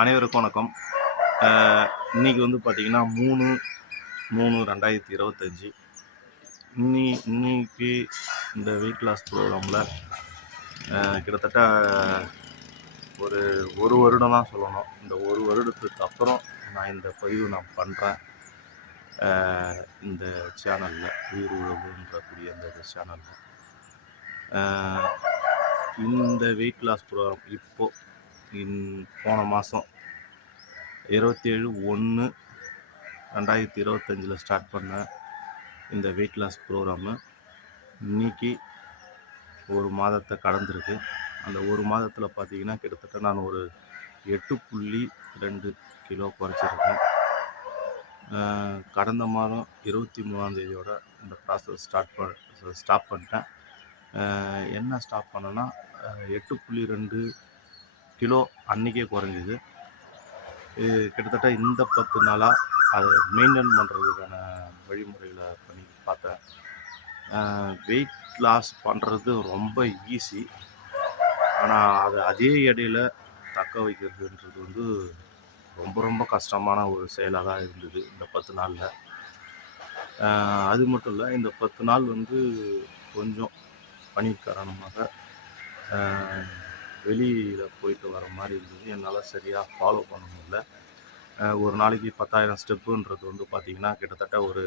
அனைவருக்கும் வணக்கம். இன்னைக்கு வந்து பார்த்தீங்கன்னா 3/3/2025 இன்னைக்கு இந்த வெயிட் லாஸ் ப்ரோக்ராமில் கிட்டத்தட்ட ஒரு வருடம் தான் சொல்லணும். இந்த ஒரு வருடத்துக்கு அப்புறம் நான் இந்த பதிவு நான் பண்ணுறேன். இந்த சேனலில் உயிர் உழவுன்றக்கூடிய இந்த சேனலில் இந்த வெயிட் லாஸ் ப்ரோக்ராம் இப்போது போன மாதம் 27/1/2025 ஸ்டார்ட் பண்ண இந்த வெயிட் லாஸ் ப்ரோக்ராமு இன்னைக்கு ஒரு மாதத்தை கடந்திருக்கு. அந்த ஒரு மாதத்தில் பார்த்தீங்கன்னா கிட்டத்தட்ட நான் ஒரு 8.2 கிலோ குறைச்சிருக்கேன். கடந்த மாதம் 23ஆம் தேதியோட இந்த ப்ராசஸ் ஸ்டாப் பண்ணிட்டேன். என்ன ஸ்டாப் பண்ணேன்னா 8.2 கிலோ அன்றைக்கே குறைஞ்சிது. கிட்டத்தட்ட இந்த 10 நாளாக அதை மெயின்டைன் பண்ணுறதுக்கான வழிமுறைகளை பண்ணி பார்த்தேன். வெயிட் லாஸ் பண்ணுறது ரொம்ப ஈஸி, ஆனால் அது அதே எடையில் தக்க வைக்கிறதுன்றது வந்து ரொம்ப ரொம்ப கஷ்டமான ஒரு செயலாக தான் இருந்தது இந்த 10 நாளில். அது மட்டும் இல்லை, இந்த 10 நாள் வந்து கொஞ்சம் பணி காரணமாக வெளியில் போயிட்டு வர மாதிரி இருந்தது. என்னால் சரியாக ஃபாலோ பண்ண முடியல. ஒரு நாளைக்கு 10,000 ஸ்டெப்புன்றது வந்து பார்த்திங்கன்னா கிட்டத்தட்ட ஒரு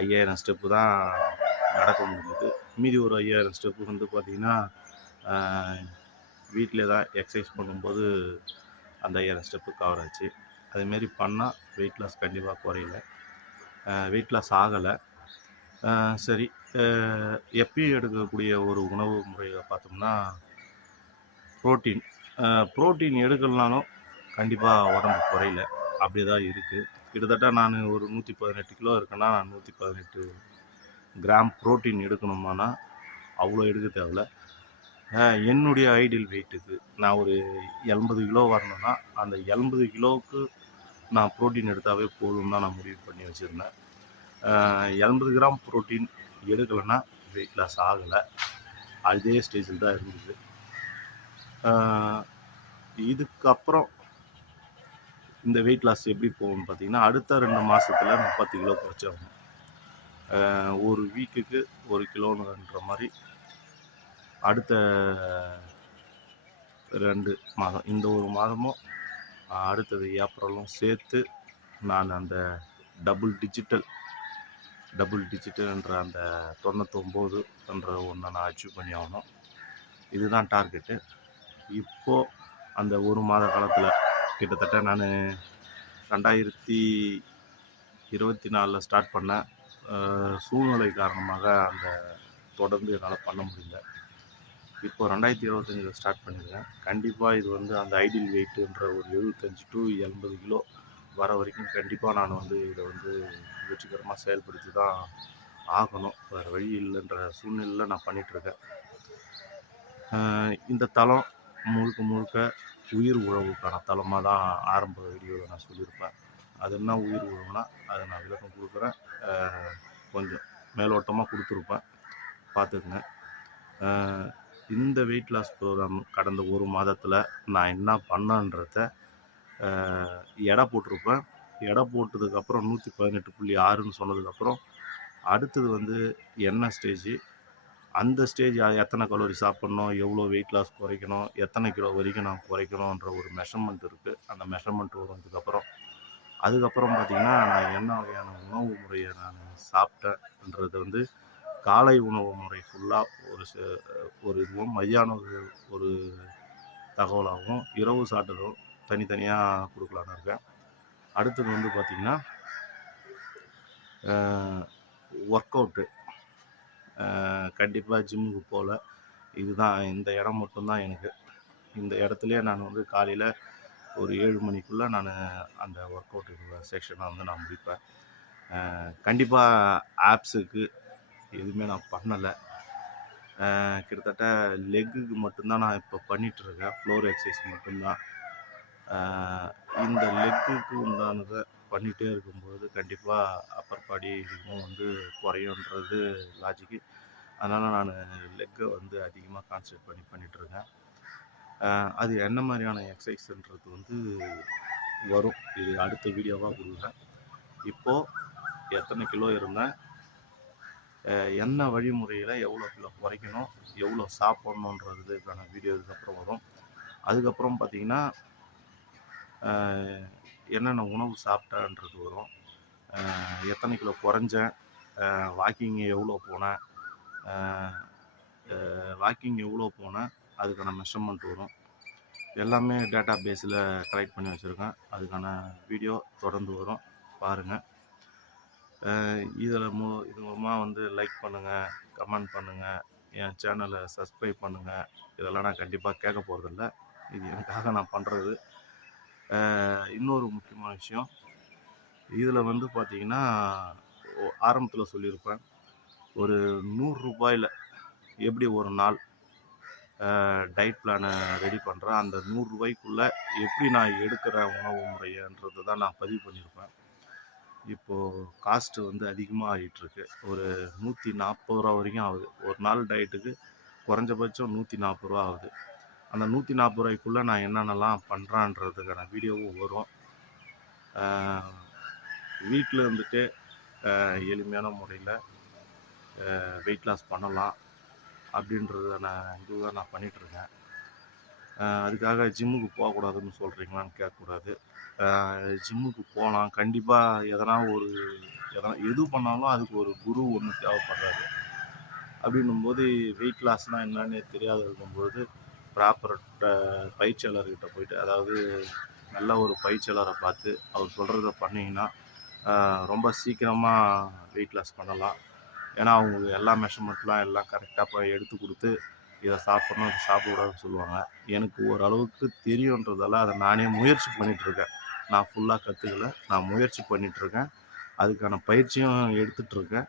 5,000 ஸ்டெப்பு தான் நடக்க முடியுது. மீதி ஒரு 5,000 ஸ்டெப்பு வந்து பார்த்திங்கன்னா வீட்டிலே தான் எக்ஸசைஸ் பண்ணும்போது அந்த 5,000 ஸ்டெப்பு கவர் ஆச்சு. அதுமாரி பண்ணால் வெயிட் லாஸ் கண்டிப்பாக குறையல, வெயிட் லாஸ் ஆகலை. சரி, எப்பயும் எடுக்கக்கூடிய ஒரு உணவு முறையை பார்த்தோம்னா ப்ரோட்டீன் எடுக்கலனாலும் கண்டிப்பாக உடம்பு குறையல, அப்படி தான் இருக்குது. கிட்டத்தட்ட நான் ஒரு 118 கிலோ இருக்கேன்னா 118 கிராம் ப்ரோட்டீன் எடுக்கணுமானா அவ்வளோ எடுக்க தேவையில்ல. என்னுடைய ஐடியல் வெயிட்டுக்கு நான் ஒரு 80 கிலோ வரணும்னா அந்த 80 கிலோவுக்கு நான் ப்ரோட்டீன் எடுத்தாவே போதும் தான் நான் முடிவு பண்ணி வச்சுருந்தேன். 80 கிராம் ப்ரோட்டீன் எடுக்கலைன்னா வெயிட் லாஸ் ஆகலை, அதே ஸ்டேஜில் தான் இருந்தது. இதுக்கப்புறம் இந்த வெயிட் லாஸ் எப்படி போகும்னு பார்த்தீங்கன்னா, அடுத்த 2 மாதத்தில் நான் 10 கிலோ குறைச்சாகணும். ஒரு வீக்குக்கு 1 கிலோன்ற மாதிரி அடுத்த 2 மாதம், இந்த ஒரு மாதமும் அடுத்தது ஏப்ரலும் சேர்த்து நான் அந்த டபுள் டிஜிட்டல்ன்ற அந்த 99 என்ற ஒன்றை நான் அச்சீவ் பண்ணி ஆகணும். இதுதான் டார்கெட்டு. இப்போது அந்த ஒரு மாத காலத்தில் கிட்டத்தட்ட நான் 2024 ஸ்டார்ட் பண்ணேன். சூழ்நிலை காரணமாக அந்த தொடர்ந்து என்னால் பண்ண முடியல. இப்போ 2025 ஸ்டார்ட் பண்ணியிருக்கேன். கண்டிப்பாக இது வந்து அந்த ஐடியல் வெயிட்டுன்ற ஒரு 75 to 80 கிலோ வர வரைக்கும் கண்டிப்பாக நான் வந்து இதை வந்து வெற்றிகரமாக செயல்படுத்தி தான் ஆகணும். வேறு வழி இல்லைன்ற சூழ்நிலையில் நான் பண்ணிகிட்ருக்கேன். இந்த தளம் முழுக்க உயிர் உழவுக்கான தளமாக தான் ஆரம்ப வீடியோவில் நான் சொல்லியிருப்பேன். அது என்ன உயிர் உழவுனா அதை நான் விளக்கம் கொடுக்குறேன். கொஞ்சம் மேலோட்டமாக கொடுத்துருப்பேன், பார்த்துக்குங்க. இந்த வெயிட் லாஸ் ப்ரோக்ராம் கடந்த ஒரு மாதத்தில் நான் என்ன பண்ணன்றத எடை போட்டிருப்பேன். எடை போட்டதுக்கப்புறம் 118.6ன்னு சொன்னதுக்கப்புறம் அடுத்தது வந்து என்ன ஸ்டேஜ், அந்த ஸ்டேஜ் எத்தனை கலோரி சாப்பிட்ணும், எவ்வளோ வெயிட் லாஸ் குறைக்கணும், எத்தனை கிலோ வரைக்கும் நான் குறைக்கணுன்ற ஒரு மெஷர்மெண்ட் இருக்குது. அந்த மெஷர்மெண்ட் அதுக்கப்புறம் பார்த்திங்கன்னா நான் என்ன வகையான உணவு முறையை நான் சாப்பிட்டேன்றதை வந்து காலை உணவு முறை ஃபுல்லாக ஒரு இதுவும், மதியானம் ஒரு தகவலாகவும், இரவு சாப்பிட்டதும் தனித்தனியாக கொடுக்கலான்னு இருக்கேன். அடுத்தது வந்து பார்த்திங்கன்னா ஒர்க் அவுட்டு. கண்டிப்பாக ஜிம்முக்கு போகல, இதுதான் இந்த இடம் மட்டும்தான் எனக்கு. இந்த இடத்துலையே நான் வந்து காலையில் ஒரு 7 மணிக்குள்ளே நான் அந்த ஒர்க் அவுட் செக்ஷனை வந்து நான் முடிப்பேன். கண்டிப்பாக ஆப்ஸுக்கு எதுவுமே நான் பண்ணலை. கிட்டத்தட்ட லெக்குக்கு மட்டும்தான் நான் இப்போ பண்ணிகிட்ருக்கேன். ஃப்ளோர் எக்ஸசைஸ் மட்டும்தான். இந்த லெக்குக்கு உண்டானதை பண்ணிகிட்டே இருக்கும்போது கண்டிப்பாக அப்பர் பாடி இதுவும் வந்து குறையுன்றது லாஜிக்கு. அதனால் நான் லெக்கை வந்து அதிகமாக கான்சன்ட்ரேட் பண்ணிகிட்ருக்கேன். அது என்ன மாதிரியான எக்ஸசைஸ்ன்றது வந்து வரும். இது அடுத்த வீடியோவாக கொடுக்குறேன். இப்போது எத்தனை கிலோ இருந்தேன், என்ன வழிமுறையில் எவ்வளோ கிலோ குறைக்கணும், எவ்வளோ சாப்பிட்ணுன்றதுக்கான வீடியோ இதுக்கப்புறம் வரும். அதுக்கப்புறம் பார்த்திங்கன்னா என்னென்ன உணவு சாப்பிட்டேன்றது வரும். எத்தனை கிலோ குறைஞ்சேன், வாக்கிங் எவ்வளோ போனேன், அதுக்கான மெஷர்மெண்ட் வரும். எல்லாமே டேட்டா பேஸில் கலெக்ட் பண்ணி வச்சுருக்கேன். அதுக்கான வீடியோ தொடர்ந்து வரும், பாருங்கள். இது மூலமாக வந்து லைக் பண்ணுங்கள், கமெண்ட் பண்ணுங்கள், என் சேனலை சப்ஸ்கிரைப் பண்ணுங்கள். இதெல்லாம் நான் கண்டிப்பாக கேட்க போகிறதில்ல, இது எனக்காக நான் பண்ணுறது. இன்னொரு முக்கியமான விஷயம், இதில் வந்து பார்த்திங்கன்னா ஆரம்பத்தில் சொல்லியிருப்பேன், ஒரு 100 ரூபாயில் எப்படி ஒரு நாள் டயட் பிளானை ரெடி பண்ணுறேன், அந்த 100 ரூபாய்க்குள்ளே எப்படி நான் எடுக்கிற உணவு முறைன்றது தான் நான் பதிவு பண்ணியிருப்பேன். இப்போது காஸ்ட்டு வந்து அதிகமாக ஆகிட்டுருக்கு. ஒரு 140 ரூபா வரைக்கும் ஆகுது. ஒரு நாள் டயட்டுக்கு குறைஞ்சபட்சம் 140 ரூபா ஆகுது. அந்த 140 ரூபாய்க்குள்ளே நான் என்னென்னலாம் பண்ணுறான்றதுக்கான வீடியோவும் வரும். வீட்டில் இருந்துட்டு எளிமையான முறையில் வெயிட் லாஸ் பண்ணலாம் அப்படின்றத இதுவாக நான் பண்ணிகிட்ருக்கேன். அதுக்காக ஜிம்முக்கு போகக்கூடாதுன்னு சொல்கிறீங்களான்னு கேட்கக்கூடாது. ஜிம்முக்கு போகலாம், கண்டிப்பாக எது பண்ணாலும் அதுக்கு ஒரு குரு ஒன்று தேவைப்படுறாரு. அப்படின்னும்போது வெயிட் லாஸ்னால் என்னன்னு தெரியாத இருக்கும்போது ப்ராப்பர் பயிற்சியாளர்கிட்ட போயிட்டு, அதாவது நல்ல ஒரு பயிற்சியாளரை பார்த்து அவர் சொல்கிறத பண்ணிங்கன்னா ரொம்ப சீக்கிரமாக வெயிட் லாஸ் பண்ணலாம். ஏன்னா அவங்க எல்லா மெஷர்மெண்ட்லாம் எல்லாம் கரெக்டாக எடுத்து கொடுத்து இதை சாப்பிட்ணும், இதை சாப்பிடக்கூடாதுன்னு சொல்லுவாங்க. எனக்கு ஓரளவுக்கு தெரியுன்றதால அதை நானே முயற்சி பண்ணிகிட்ருக்கேன். நான் ஃபுல்லாக கற்றுக்கல, நான் முயற்சி பண்ணிகிட்ருக்கேன். அதுக்கான பயிற்சியும் எடுத்துகிட்ருக்கேன்.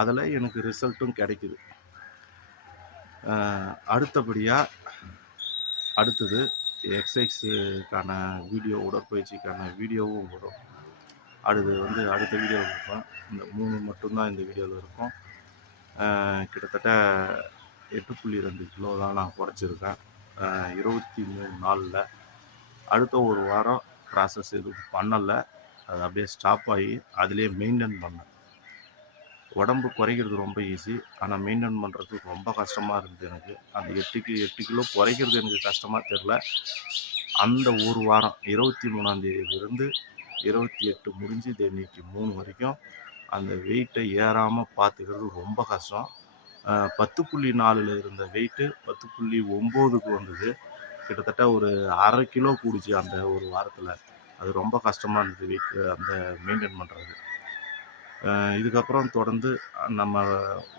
அதில் எனக்கு ரிசல்ட்டும் கிடைக்குது. அடுத்தது எக்ஸசைஸுக்கான வீடியோ, உடற்பயிற்சிக்கான வீடியோவும் வரும். அடுத்த வீடியோவில் இருக்கும். இந்த 3 மட்டும்தான் இந்த வீடியோவில் இருக்கும். கிட்டத்தட்ட 8.2 கிலோ தான் நான் குறைச்சிருக்கேன் 23 நாளில். அடுத்த ஒரு வாரம் ப்ராசஸ் எதுவும் பண்ணலை, அது அப்படியே ஸ்டாப் ஆகி அதிலே மெயின்டைன் பண்ணேன். உடம்பு குறைக்கிறது ரொம்ப ஈஸி, ஆனால் மெயின்டைன் பண்ணுறதுக்கு ரொம்ப கஷ்டமாக இருந்தது எனக்கு. அந்த 8 கிலோ குறைக்கிறது எனக்கு கஷ்டமாக தெரில. அந்த ஒரு வாரம் 23ஆம் தேதியிலிருந்து 28 முடிஞ்சு இன்னைக்கு 3 வரைக்கும் அந்த வெயிட்டை ஏறாமல் பார்த்துக்கிறது ரொம்ப கஷ்டம். 10.4 இருந்த வெயிட்டு 10.9க்கு வந்தது. கிட்டத்தட்ட ஒரு 1/2 கிலோ கூடிச்சு அந்த ஒரு வாரத்தில். அது ரொம்ப கஷ்டமாக இருந்தது வெயிட் அந்த மெயின்டைன் பண்ணுறது. இதுக்கப்புறம் தொடர்ந்து நம்ம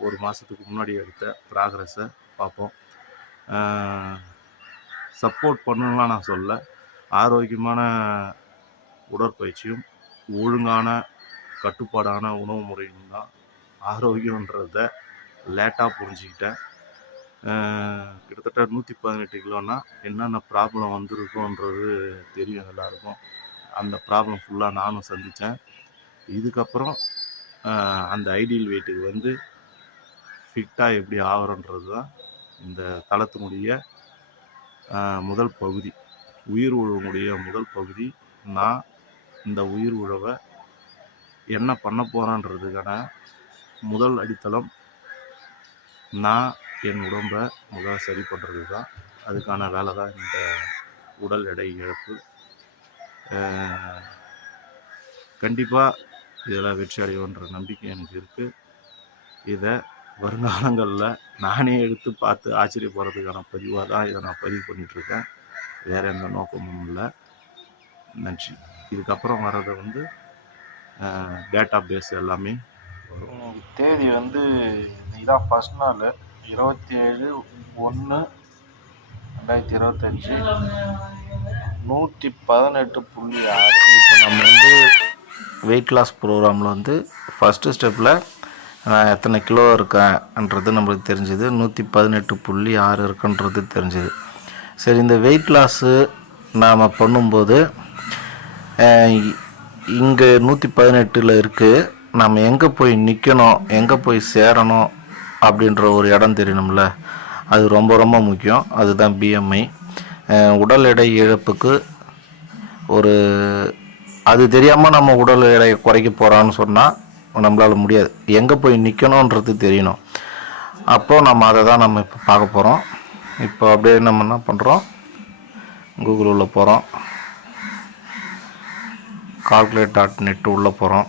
ஒரு மாதத்துக்கு முன்னாடி எடுத்த ப்ராக்ரஸை பார்ப்போம். சப்போர்ட் பண்ணணும்லாம் நான் சொல்ல, ஆரோக்கியமான உடற்பயிற்சியும் ஒழுங்கான கட்டுப்பாடான உணவு முறையும் தான் ஆரோக்கியன்றதை லேட்டாக புரிஞ்சுக்கிட்டேன். கிட்டத்தட்ட 118 கிலோன்னா என்னென்ன ப்ராப்ளம் வந்திருக்கோன்றது தெரியும் எல்லாருக்கும். அந்த ப்ராப்ளம் ஃபுல்லாக நானும் சந்தித்தேன். இதுக்கப்புறம் அந்த ஐடியல் வெயிட்டுக்கு வந்து ஃபிட்டாக எப்படி ஆகிறோன்றது தான் இந்த தளத்தினுடைய முதல் பகுதி, உயிர் உழவுடைய முதல் பகுதி. நான் இந்த உயிர் உழவை என்ன பண்ண போகிறேன்றதுக்கான முதல் அடித்தளம் நான் என் உடம்பை முதல்ல சரி பண்ணுறது தான். அதுக்கான வேலை தான் இந்த உடல் எடை இழப்பு. கண்டிப்பாக இதெல்லாம் வெற்றி அடைவோன்ற நம்பிக்கை எனக்கு இருக்குது. இதை வருங்காலங்களில் நானே எடுத்து பார்த்து ஆச்சரியப்படுறதுக்கான பதிவாக தான் இதை நான் பதிவு பண்ணிகிட்ருக்கேன். வேறு எந்த நோக்கமும் இல்லை. நன்றி. இதுக்கப்புறம் வர்றது வந்து டேட்டா பேஸ் எல்லாமே வரும். தேதி வந்து இதான் ஃபஸ்ட் நாள் 27/1/2025 118.6. இப்போ நம்ம வந்து வெயிட் லாஸ் ப்ரோக்ராமில் வந்து ஃபஸ்ட்டு ஸ்டெப்பில் நான் எத்தனை கிலோ இருக்கேன்றது நம்மளுக்கு தெரிஞ்சுது. 118.6 இருக்குன்றது தெரிஞ்சுது. சரி, இந்த வெயிட் லாஸு நாம் பண்ணும்போது இங்கே 118 இருக்குது. நம்ம எங்கே போய் நிற்கணும், எங்கே போய் சேரணும் அப்படின்ற ஒரு இடம் தெரியணும்ல. அது ரொம்ப ரொம்ப முக்கியம். அதுதான் பிஎம்ஐ. உடல் எடை இழப்புக்கு ஒரு அது தெரியாமல் நம்ம உடல் எடையை குறைக்க போகிறோன்னு சொன்னால் நம்மளால் முடியாது. எங்கே போய் நிற்கணுன்றது தெரியணும். அப்போது நம்ம அதை தான் நம்ம இப்போ பார்க்க போகிறோம். இப்போ அப்படியே நம்ம என்ன பண்ணுறோம், கூகுள் உள்ளே போகிறோம், calculate.net உள்ளே போகிறோம்.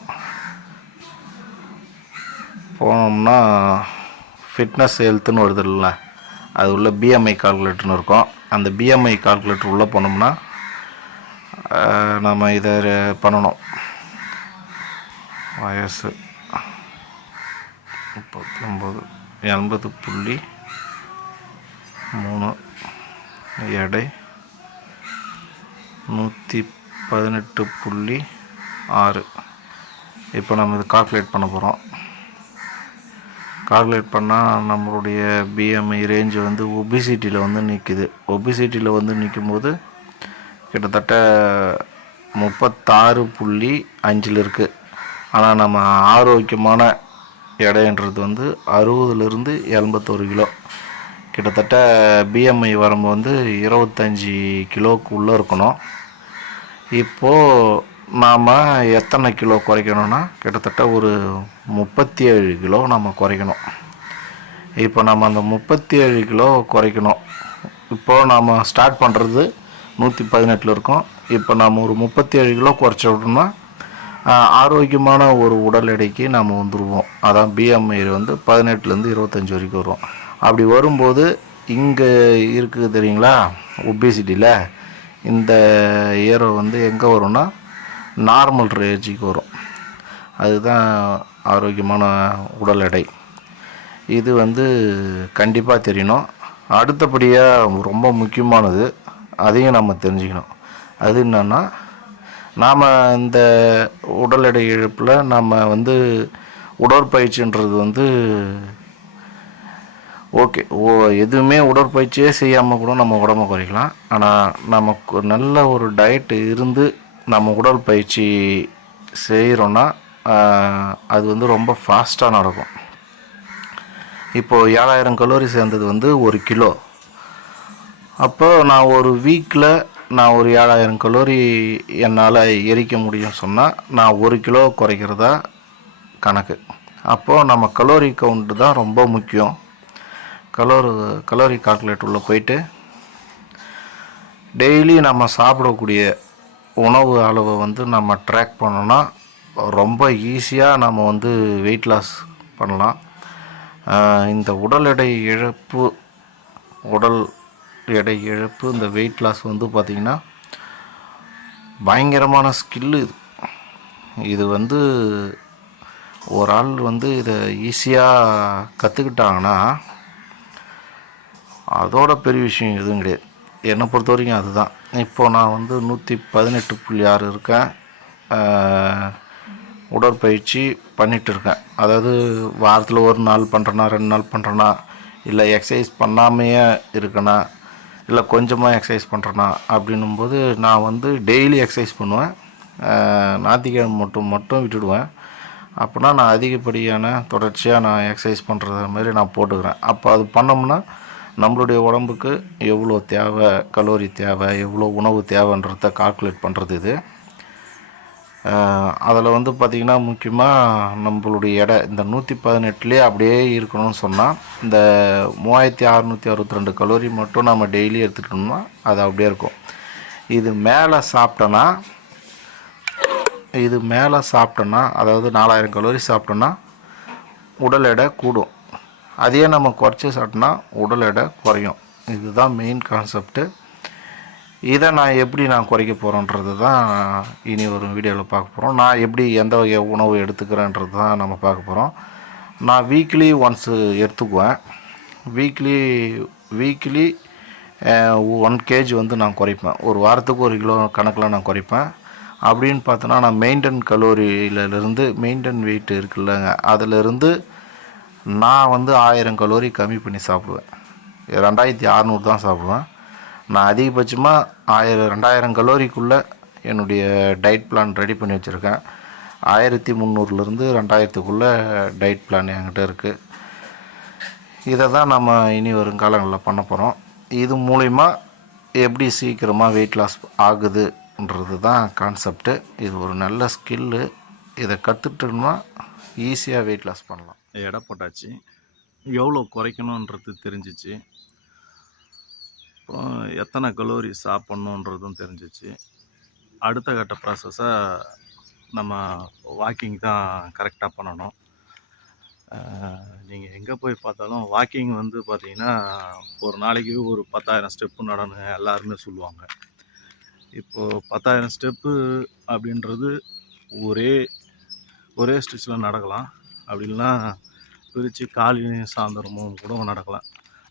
போனோம்னா ஃபிட்னஸ் ஹெல்த்துன்னு வருது இல்லை, அது உள்ள பிஎம்ஐ கால்குலேட்டர்னு இருக்கும். அந்த பிஎம்ஐ கால்குலேட்டர் உள்ளே போனோம்னா நம்ம இதை பண்ணணும். வயசு 39, 80.3, எடை 118.6. இப்போ நம்ம இதை கால்குலேட் பண்ண போகிறோம். கால்குலேட் பண்ணால் நம்மளுடைய பிஎம்ஐ ரேஞ்சு வந்து ஒபிசிட்டியில் வந்து நிற்குது. ஒபிசிட்டியில் வந்து நிற்கும்போது கிட்டத்தட்ட 36.5 இருக்குது. ஆனால் நம்ம ஆரோக்கியமான எடைன்றது வந்து 60லேருந்து 81 கிலோ. கிட்டத்தட்ட பிஎம்ஐ வரம்பு வந்து 25 கிலோக்குள்ளே இருக்கணும். இப்போது நாம் எத்தனை கிலோ குறைக்கணும்னா கிட்டத்தட்ட ஒரு 37 கிலோ நம்ம குறைக்கணும். இப்போ நம்ம அந்த 37 கிலோ குறைக்கணும். இப்போது நாம் ஸ்டார்ட் பண்ணுறது 118 இருக்கோம். இப்போ நாம் ஒரு 37 கிலோ குறைச்ச விட்டோம்னா ஆரோக்கியமான ஒரு உடல் எடைக்கு நாம் வந்துடுவோம். அதான் பிஎம்ஐ வந்து 18லேருந்து 25 வரைக்கும் வரும். அப்படி வரும்போது இங்கே இருக்குது தெரியுங்களா, ஒபிசிட்டியில் இந்த ஏரோ வந்து எங்கே வரும்னா நார்மல் ரேஞ்சுக்கு வரும். அதுதான் ஆரோக்கியமான உடல் எடை. இது வந்து கண்டிப்பாக தெரியணும். அடுத்தபடியாக ரொம்ப முக்கியமானது, அதையும் நம்ம தெரிஞ்சுக்கணும். அது என்னன்னா, நாம் இந்த உடல் எடை இழப்பில் நம்ம வந்து உடற்பயிற்சின்றது வந்து ஓகே, எதுவுமே உடற்பயிற்சியே செய்யாமல் கூட நம்ம உடம்பை குறைக்கலாம். ஆனால் நமக்கு நல்ல ஒரு டயட்டு இருந்து நம்ம உடற்பயிற்சி செய்கிறோன்னா அது வந்து ரொம்ப ஃபாஸ்ட்டாக நடக்கும். இப்போது 7000 கலோரி சேர்ந்தது வந்து 1 கிலோ. அப்போ நான் ஒரு வீக்கில் நான் ஒரு 7000 கலோரி என்னால் எரிக்க முடியும் சொன்னால் நான் 1 கிலோ குறைக்கிறதா கணக்கு. அப்போது நம்ம கலோரி கவுண்ட்டு தான் ரொம்ப முக்கியம். கலோரி கால்குலேட்டர் உள்ள போயிட்டு டெய்லி நம்ம சாப்பிடக்கூடிய உணவு அளவை வந்து நம்ம ட்ராக் பண்ணோன்னா ரொம்ப ஈஸியாக நம்ம வந்து வெயிட் லாஸ் பண்ணலாம். இந்த உடல் எடை இழப்பு இந்த வெயிட் லாஸ் வந்து பார்த்திங்கன்னா பயங்கரமான ஸ்கில்லு. இது வந்து ஒரு ஆள் வந்து இதை ஈஸியாக கற்றுக்கிட்டாங்கன்னா அதோட பெரிய விஷயம் எதுவும் கிடையாது. என்னை பொறுத்த வரைக்கும் அதுதான். இப்போது நான் வந்து 118.6 இருக்கேன். உடற்பயிற்சி பண்ணிகிட்டு இருக்கேன். அதாவது வாரத்தில் ஒரு நாள் பண்ணுறேன்னா, 2 நாள் பண்ணுறேன்னா, இல்லை எக்ஸசைஸ் பண்ணாமையே இருக்கேனா, இல்லை கொஞ்சமாக எக்ஸசைஸ் பண்ணுறேன்னா அப்படின்னும்போது நான் வந்து டெய்லி எக்ஸசைஸ் பண்ணுவேன். ஞாயிற்றுக்கிழமை மட்டும் விட்டுடுவேன். அப்போனா நான் அதிகப்படியான தொடர்ச்சியாக நான் எக்ஸசைஸ் பண்ணுறது மாதிரி நான் போட்டுக்கிறேன். அப்போ அது பண்ணோம்னா நம்மளுடைய உடம்புக்கு எவ்வளோ தேவை, கலோரி தேவை, எவ்வளோ உணவு தேவைன்றத கால்குலேட் பண்ணுறது இது. அதில் வந்து பார்த்திங்கன்னா முக்கியமாக நம்மளுடைய எடை இந்த 118லேயே அப்படியே இருக்கணும்னு சொன்னால் இந்த 3662 கலோரி மட்டும் நம்ம டெய்லி எடுத்துக்கிட்டோம்னா அது அப்படியே இருக்கும். இது மேலே சாப்பிட்டோன்னா அதாவது 4000 கலோரி சாப்பிட்டோன்னா உடல் எடை கூடும். அதையே நம்ம குறைச்சி சாப்பிட்டோன்னா உடல் எடை குறையும். இதுதான் மெயின் கான்செப்ட்டு. இதை நான் எப்படி குறைக்க போகிறோன்றது தான் இனி ஒரு வீடியோவில் பார்க்க போகிறோம். நான் எப்படி எந்த வகை உணவு எடுத்துக்கிறேன்றது தான் நம்ம பார்க்க போகிறோம். நான் வீக்லி ஒன்ஸு எடுத்துக்குவேன். வீக்லி 1 kg வந்து நான் குறைப்பேன். ஒரு வாரத்துக்கு 1 கிலோ கணக்கில் நான் குறைப்பேன். அப்படின்னு பார்த்தோன்னா நான் மெயின்டைன் கலோரியிலேருந்து மெயின்டைன் வெயிட் இருக்குல்லங்க, அதிலிருந்து நான் வந்து 1000 கலோரி கம்மி பண்ணி சாப்பிடுவேன். 2600 தான் சாப்பிடுவேன். நான் அதிகபட்சமாக 2000 கலோரிக்குள்ளே என்னுடைய டயட் பிளான் ரெடி பண்ணி வச்சுருக்கேன். 1300லேருந்து 2000க்குள்ளே டயட் பிளான் என்கிட்ட இருக்குது. இதை தான் நம்ம இனி வருங்காலங்களில் பண்ண போகிறோம். இது மூலிமா எப்படி சீக்கிரமாக வெயிட் லாஸ் ஆகுதுன்றது தான் கான்செப்ட்டு. இது ஒரு நல்ல ஸ்கில்லு. இதை கற்றுட்டோம்னா ஈஸியாக வெயிட் லாஸ் பண்ணலாம். எடை போட்டாச்சு, எவ்வளோ குறைக்கணுன்றது தெரிஞ்சிச்சு, அப்புறம் எத்தனை கலோரி சாப்பிட்ணுன்றதும் தெரிஞ்சிச்சு. அடுத்த கட்ட ப்ராசஸாக நம்ம வாக்கிங் தான் கரெக்டாக பண்ணணும். நீங்கள் எங்கே போய் பார்த்தாலும் வாக்கிங் வந்து பார்த்திங்கன்னா ஒரு நாளைக்கு ஒரு 10,000 ஸ்டெப்பு நடன்னு எல்லாருமே சொல்லுவாங்க. இப்போது 10,000 ஸ்டெப்பு அப்படின்றது ஒரே ஒரே ஸ்டிச்சில் நடக்கலாம், அப்படின்னா பிரித்து காலையும் சாயந்தரமும் கூட நடக்கலாம்.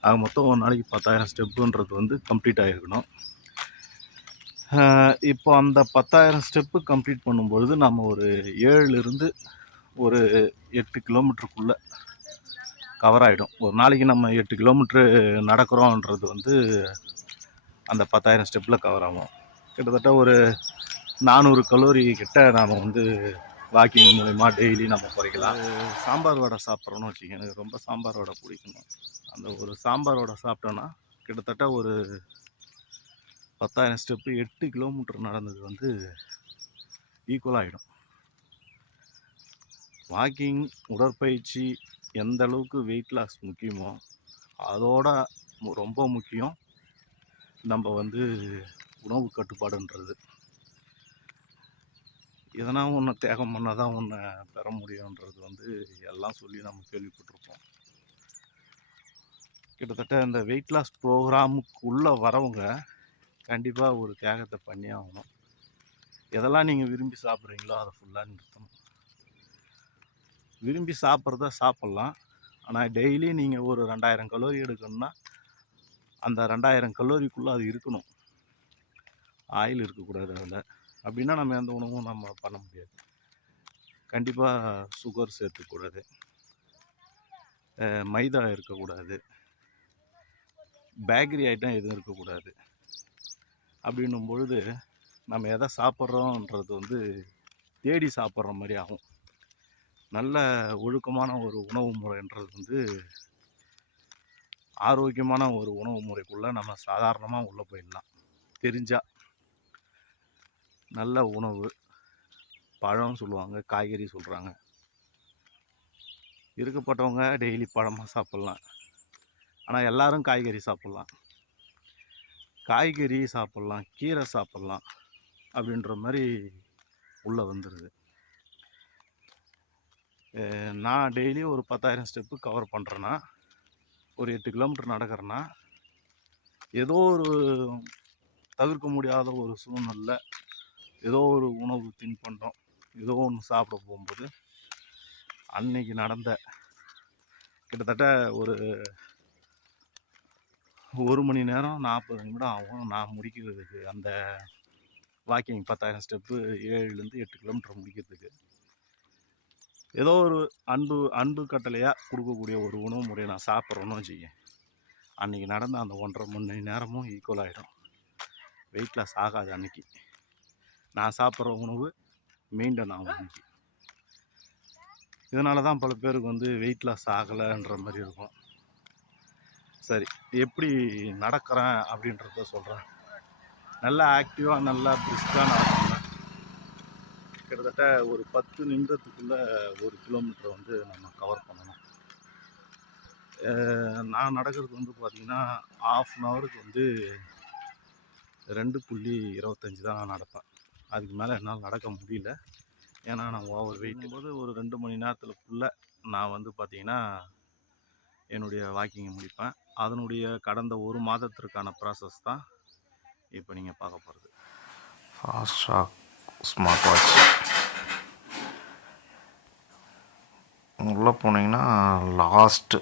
ஆக மொத்தம் ஒரு நாளைக்கு 10,000 ஸ்டெப்புன்றது வந்து கம்ப்ளீட் ஆகிருக்கணும். இப்போ அந்த 10,000 ஸ்டெப்பு கம்ப்ளீட் பண்ணும்பொழுது நம்ம ஒரு 7லிருந்து ஒரு 8 கிலோமீட்டருக்குள்ளே கவர் ஆகிடும். ஒரு நாளைக்கு நம்ம 8 கிலோமீட்ரு நடக்கிறோன்றது வந்து அந்த 10,000 ஸ்டெப்பில் கவர் ஆகும். கிட்டத்தட்ட ஒரு 400 கலோரி கிட்ட நாம் வந்து வாக்கிங் மூலிமா டெய்லி நம்ம குறைக்கலாம். சாம்பார் வடை சாப்பிட்றோன்னு வச்சுக்கோங்க, எனக்கு ரொம்ப சாம்பார் வடை பிடிக்கணும். அந்த ஒரு சாம்பார் வடை சாப்பிட்டோன்னா கிட்டத்தட்ட ஒரு 10,000 ஸ்டெப்பு 8 கிலோமீட்டர் நடந்தது வந்து ஈக்குவல் ஆகிடும். வாக்கிங், உடற்பயிற்சி எந்த அளவுக்கு வெயிட் லாஸ் முக்கியமோ அதோட ரொம்ப முக்கியம் நம்ம வந்து உணவு கட்டுப்பாடுன்றது. எதனா ஒன்று தியாகம் பண்ணால் தான் ஒன்று பெற முடியுன்றது வந்து எல்லாம் சொல்லி நம்ம கேள்விப்பட்டிருப்போம். கிட்டத்தட்ட இந்த வெயிட் லாஸ் ப்ரோக்ராமுக்குள்ளே வரவங்க கண்டிப்பாக ஒரு தியாகத்தை பண்ணி ஆகணும். எதெல்லாம் நீங்கள் விரும்பி சாப்பிட்றீங்களோ அதை ஃபுல்லாக நிறுத்தணும். விரும்பி சாப்பிட்றத சாப்பிட்லாம், ஆனால் டெய்லி நீங்கள் ஒரு 2000 கலோரி எடுக்கணும்னா அந்த 2000 கலோரிக்குள்ளே அது இருக்கணும். ஆயில் இருக்கக்கூடாது அதில். அப்படின்னா நம்ம எந்த உணவும் நம்ம பண்ண முடியாது. கண்டிப்பாக சுகர் சேர்த்துக்கூடாது, மைதா இருக்கக்கூடாது, பேக்கரி ஐட்டம் எதுவும் இருக்கக்கூடாது. அப்படின்னும் பொழுது நம்ம எதை சாப்பிட்றோன்றது வந்து தேடி சாப்பிட்ற மாதிரி ஆகும். நல்ல ஒழுக்கமான ஒரு உணவு முறைன்றது வந்து ஆரோக்கியமான ஒரு உணவு முறைக்குள்ளே நம்ம சாதாரணமாக உள்ளே போயிடலாம். தெரிஞ்சால் நல்ல உணவு, பழம் சொல்லுவாங்க, காய்கறி சொல்கிறாங்க. இருக்கப்பட்டவங்க டெய்லி பழமாக சாப்பிட்லாம், ஆனால் எல்லாரும் காய்கறி சாப்பிட்லாம், காய்கறி சாப்பிட்லாம், கீரை சாப்பிட்லாம் அப்படின்ற மாதிரி உள்ளே வந்துடுது. நான் டெய்லி ஒரு 10,000 ஸ்டெப்பு கவர் பண்ணுறேன்னா, ஒரு 8 கிலோமீட்டர் நடக்கிறேன்னா, ஏதோ ஒரு தவிர்க்க முடியாத ஒரு சூழ்நிலை, ஏதோ ஒரு உணவு தின்பண்டம் ஏதோ ஒன்று சாப்பிட போகும்போது அன்னைக்கு நடந்த கிட்டத்தட்ட ஒரு 1 மணி நேரம் 40 நிமிடம் ஆகும் நான் முடிக்கிறதுக்கு. அந்த வாக்கிங் 10,000 ஸ்டெப்பு 7லேருந்து 8 கிலோமீட்டர் முடிக்கிறதுக்கு ஏதோ ஒரு அன்பு கட்டளையாக கொடுக்கக்கூடிய ஒரு உணவு முறையை நான் சாப்பிட்றேன்னு வச்சுக்கேன், அன்றைக்கி நடந்த அந்த 1.5 மணி நேரமும் ஈக்குவல் ஆகிடும். வெயிட் லாஸ் ஆகாது. அன்றைக்கி நான் சாப்பிட்ற உணவு மெயின்டைன் ஆகும் அன்றைக்கி. இதனால தான் பல பேருக்கு வந்து வெயிட் லாஸ் ஆகலைன்ற மாதிரி இருக்கும். சரி, எப்படி நடக்கிறேன் அப்படின்றத சொல்கிறேன். நல்லா ஆக்டிவாக நல்லா பிரிஸ்காக நடக்கிறேன். கிட்டத்தட்ட ஒரு 10 நிமிடத்துக்குள்ளே 1 கிலோமீட்டர் வந்து நம்ம கவர் பண்ணணும். நான் நடக்கிறது வந்து பார்த்திங்கன்னா ½ அன் ஹவருக்கு வந்து 2.25 தான் நான் நடப்பேன். அதுக்கு மேலே என்னால் நடக்க முடியல, ஏன்னா நான் ஓவர் வெயிட் போது ஒரு 2 மணி நேரத்தில் ஃபுல்லாக நான் வந்து பார்த்திங்கன்னா என்னுடைய வாக்கிங்கை முடிப்பேன். அதனுடைய கடந்த 1 மாதத்திற்கான ப்ராசஸ் தான் இப்போ நீங்கள் பார்க்க போகிறது. ஃபாஸ்ட்ராக் ஸ்மார்ட் வாட்ச் உள்ளே போனீங்கன்னா லாஸ்ட்டு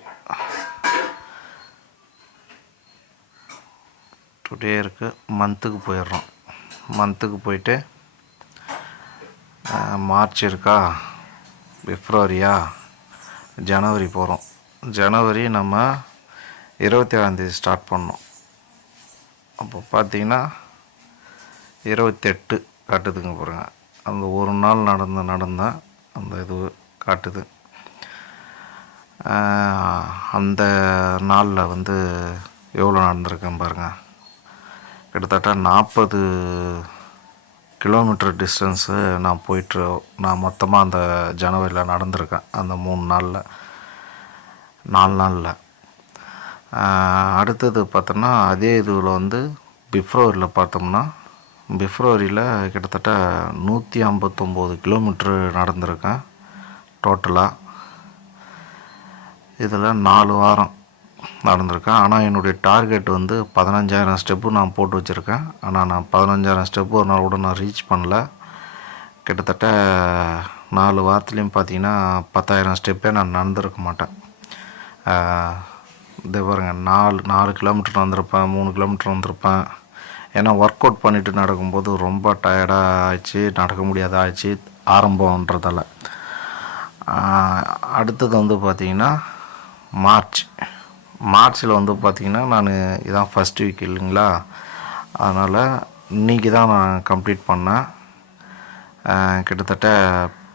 டுடே இருக்குது, மந்த்துக்கு போயிடுறோம். மந்த்துக்கு போயிட்டு மார்ச் இருக்கா, பிப்ரவரியா, ஜனவரி போகிறோம். ஜனவரி நம்ம 27ஆந்தேதி ஸ்டார்ட் பண்ணோம். அப்போ பார்த்திங்கன்னா 28 காட்டுதுங்க பாருங்கள். அந்த ஒரு நாள் நடந்த அந்த இது காட்டுது. அந்த நாளில் வந்து எவ்வளோ நடந்திருக்கேன் பாருங்கள். கிட்டத்தட்ட 40 கிலோமீட்டர் டிஸ்டன்ஸு நான் மொத்தமாக அந்த ஜனவரியில் நடந்திருக்கேன். அந்த 4 நாளில். அடுத்தது பார்த்தோம்னா அதே இதில் வந்து பிப்ரவரியில் பார்த்தோம்னா பிப்ரவரியில் கிட்டத்தட்ட 159 கிலோமீட்ரு நடந்திருக்கேன் டோட்டலாக. இதில் 4 வாரம் நடந்திருக்கேன். ஆனால் என்னுடைய டார்கெட் வந்து 15,000 ஸ்டெப்பு நான் போட்டு வச்சுருக்கேன். ஆனால் நான் 15,000 ஸ்டெப்பு ஒரு நாள் கூட நான் ரீச் பண்ணல. கிட்டத்தட்ட 4 வாரத்துலேயும் பார்த்தீங்கன்னா 10,000 ஸ்டெப்பே நான் நடந்திருக்க மாட்டேன். இதே பாருங்க, 4 கிலோமீட்டர் வந்திருப்பேன், 3 கிலோமீட்டர் வந்திருப்பேன். ஏன்னா ஒர்க் அவுட் பண்ணிவிட்டு நடக்கும்போது ரொம்ப டயர்டாக ஆச்சு, நடக்க முடியாத ஆச்சு ஆரம்பன்றதால. அடுத்தது வந்து பார்த்திங்கன்னா மார்ச்சில் வந்து பார்த்திங்கன்னா நான் இதான் ஃபஸ்ட் வீக் இல்லைங்களா, அதனால் இன்றைக்கி தான் நான் கம்ப்ளீட் பண்ணேன். கிட்டத்தட்ட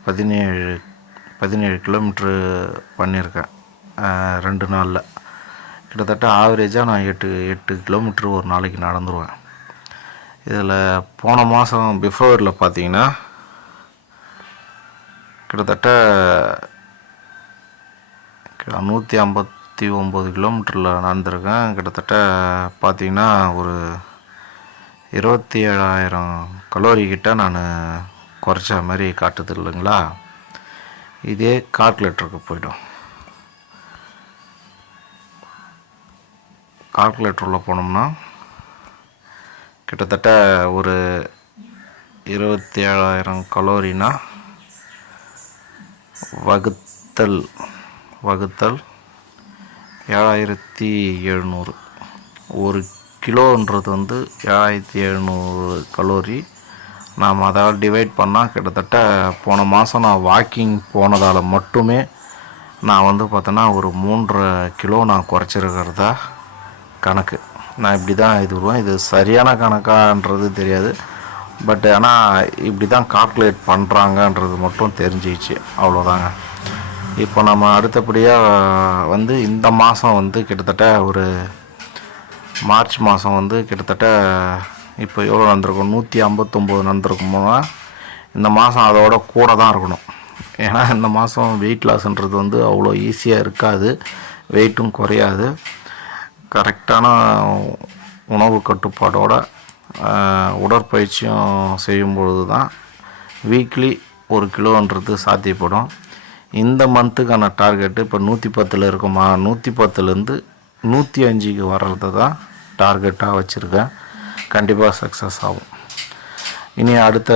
17 கிலோமீட்ரு பண்ணியிருக்கேன் 2 நாளில். கிட்டத்தட்ட ஆவரேஜாக நான் 8 கிலோமீட்ரு ஒரு நாளைக்கு நடந்துருவேன். இதில் போன மாதம் பிப்ரவரியில் பார்த்தீங்கன்னா கிட்டத்தட்ட 159 கிலோமீட்டரில் நடந்திருக்கேன். கிட்டத்தட்ட பார்த்திங்கன்னா ஒரு 27,000 கலோரி கிட்ட நான் குறைச்ச மாதிரி காட்டுது இல்லைங்களா. இதே கால்குலேட்டருக்கு போய்டும். கால்குலேட்டரில் போனோம்னா கிட்டத்தட்ட ஒரு 27,000 கலோரினா வகுத்தல் 7,700. ஒரு கிலோன்றது வந்து 7,700 கலோரி. நாம் அதாவது டிவைட் பண்ணால் கிட்டத்தட்ட போன மாதம் நான் வாக்கிங் போனதால் மட்டுமே நான் வந்து பார்த்தோன்னா ஒரு 3.5 கிலோ நான் குறைச்சிருக்கிறதா கணக்கு. நான் இப்படி தான் இது வருவேன். இது சரியான கணக்கான்றது தெரியாது, பட் ஆனால் இப்படி தான் கால்குலேட் பண்ணுறாங்கன்றது மட்டும் தெரிஞ்சிச்சு, அவ்வளோதாங்க. இப்போ நம்ம அடுத்தபடியாக வந்து இந்த மாதம் வந்து கிட்டத்தட்ட ஒரு மார்ச் மாதம் வந்து கிட்டத்தட்ட இப்போ எவ்வளோ நடந்திருக்கும், 159 நடந்திருக்குமோனா இந்த மாதம் அதோட கூட தான் இருக்கணும். ஏன்னா இந்த மாதம் வெயிட் லாஸ்ன்றது வந்து அவ்வளோ ஈஸியாக இருக்காது, வெயிட்டும் குறையாது. கரெக்டான உணவு கட்டுப்பாடோட உடற்பயிற்சியும் செய்யும்பொழுது தான் வீக்லி 1 கிலோன்றது சாத்தியப்படும். இந்த மந்த்துக்கான டார்கெட்டு இப்போ 110 இருக்குமா, 110லேருந்து 105க்கு வர்றது தான் டார்கெட்டாக வச்சுருக்கேன். கண்டிப்பாக சக்ஸஸ் ஆகும். இனி அடுத்த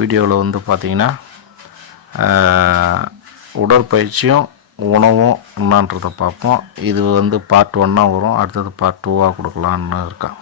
வீடியோவில் வந்து பார்த்திங்கன்னா உடற்பயிற்சியும் உணவும் என்னன்றதை பார்ப்போம். இது வந்து பார்ட் 1 வரும், அடுத்தது பார்ட் 2 கொடுக்கலான்னு இருக்கேன்.